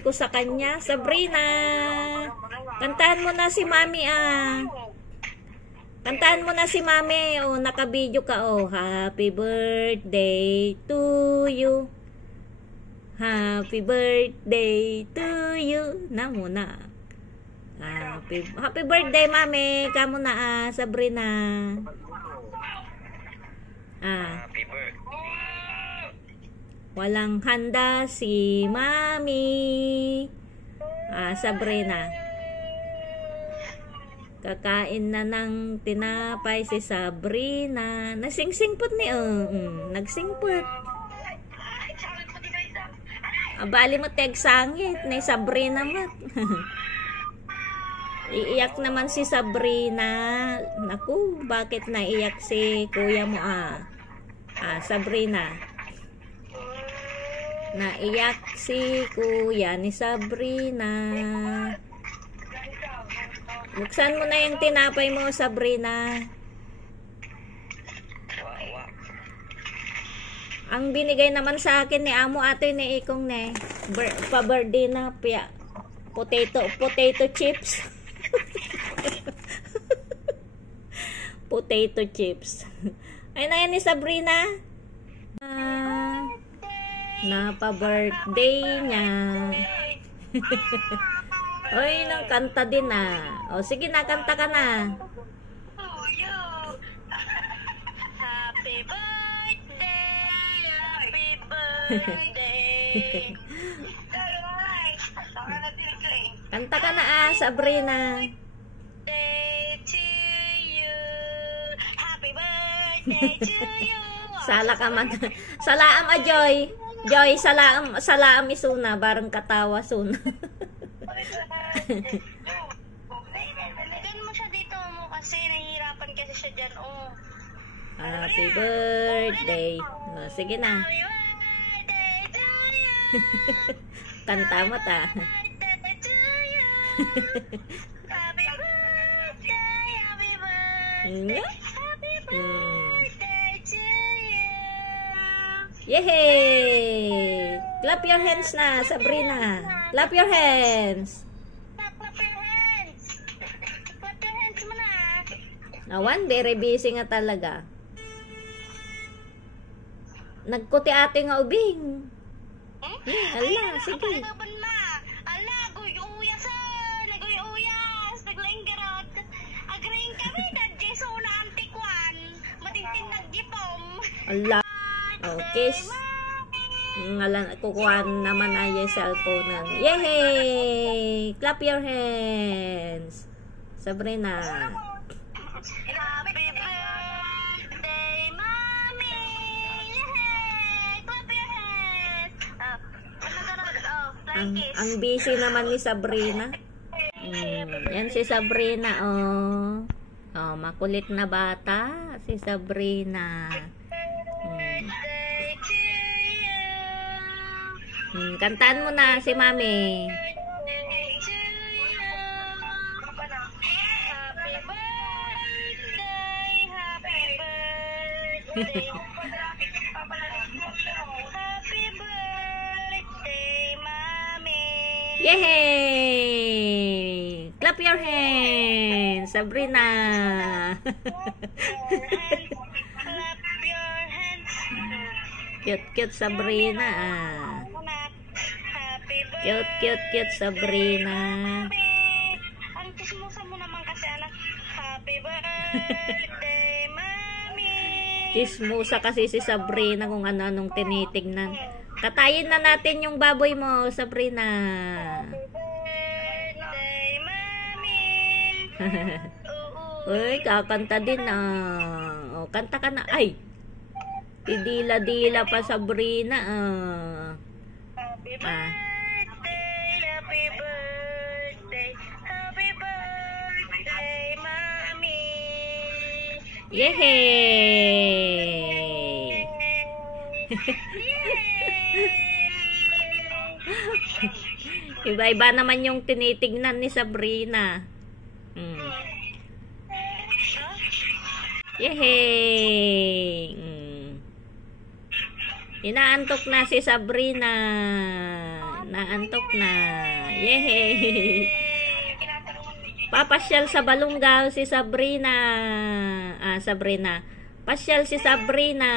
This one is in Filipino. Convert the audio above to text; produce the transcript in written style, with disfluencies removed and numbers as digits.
sinabi ko sa kanya. Sabrina, kantahan mo na si mami ah. Kantahan mo na si mami. Oh, naka-video ka oh. Happy birthday to you. Happy birthday to you. Na muna. Happy birthday mami. Kamu na ah, Sabrina. Happy birthday. Walang handa si mami. Sabrina. Kakain na ng tinapay si Sabrina. Nasingsingpot ni nagsingpot. Bali mo tegsangit ni Sabrina mo. Iiyak naman si Sabrina. Naku, bakit naiyak si kuya mo Sabrina. Naiyak si kuya ni Sabrina. Buksan mo na yung tinapay mo, Sabrina. Ang binigay naman sa akin ni Amo Atoy ni Ikong ne. Pa-birthday na potato chips. Potato chips. Ay na yan ni Sabrina. Napa-birthday niya. Oy, nang kanta din O, sige na, kanta ka na. Happy birthday, happy birthday. Kanta ka na Sabrina. Day to you. Happy birthday to you. Sala ka man. Salaam Joy. Joy, salaam isuna. Barang katawa suna. Lagyan mo siya dito mo kasi nahihirapan kasi siya dyan. Happy birthday. Sige na. Happy birthday to you. Kanta mo ta. Happy birthday to you. Happy birthday, happy birthday. Happy birthday to you. Yehey! Clap your hands na, Sabrina. Clap your hands. Clap your hands. Clap your hands mo na. Nawan, very busy nga talaga. Nagkuti ate nga ubing. Ala, sige. Ala, guyuyas naguyuyas, naglainggarot. Agring kami, dadyeso na antikwan. Matintin nagjipom. Ala. Okay. Kukuha naman ay yung cellphone na. Yehey! Clap your hands. Sabrina. Happy birthday, mommy! Yehey! Clap your hands! Ang busy naman ni Sabrina. Yan si Sabrina, makulit na bata. Si Sabrina. Kantaan mo na si mami. Happy birthday, happy birthday. Happy birthday, mommy. Yehey! Clap your hands, Sabrina. Clap your hands. Cute Sabrina Cute Sabrina. Ang chismosa mo naman kasi anak. Happy birthday, mommy. Chismosa kasi si Sabrina kung ano-anong tinitignan. Katayin na natin yung baboy mo, Sabrina. Happy birthday, mommy. Uy, kakanta din kanta ka na. Ay! Dila-dila pa Sabrina Happy birthday, happy birthday, happy birthday, mommy. Yehey! Iba-iba naman yung tinitignan ni Sabrina. Yehey! Inaantok na si Sabrina. naantok na. Yehey! Papasyal sa Balungaw si Sabrina. Sabrina. Pasyal si Sabrina.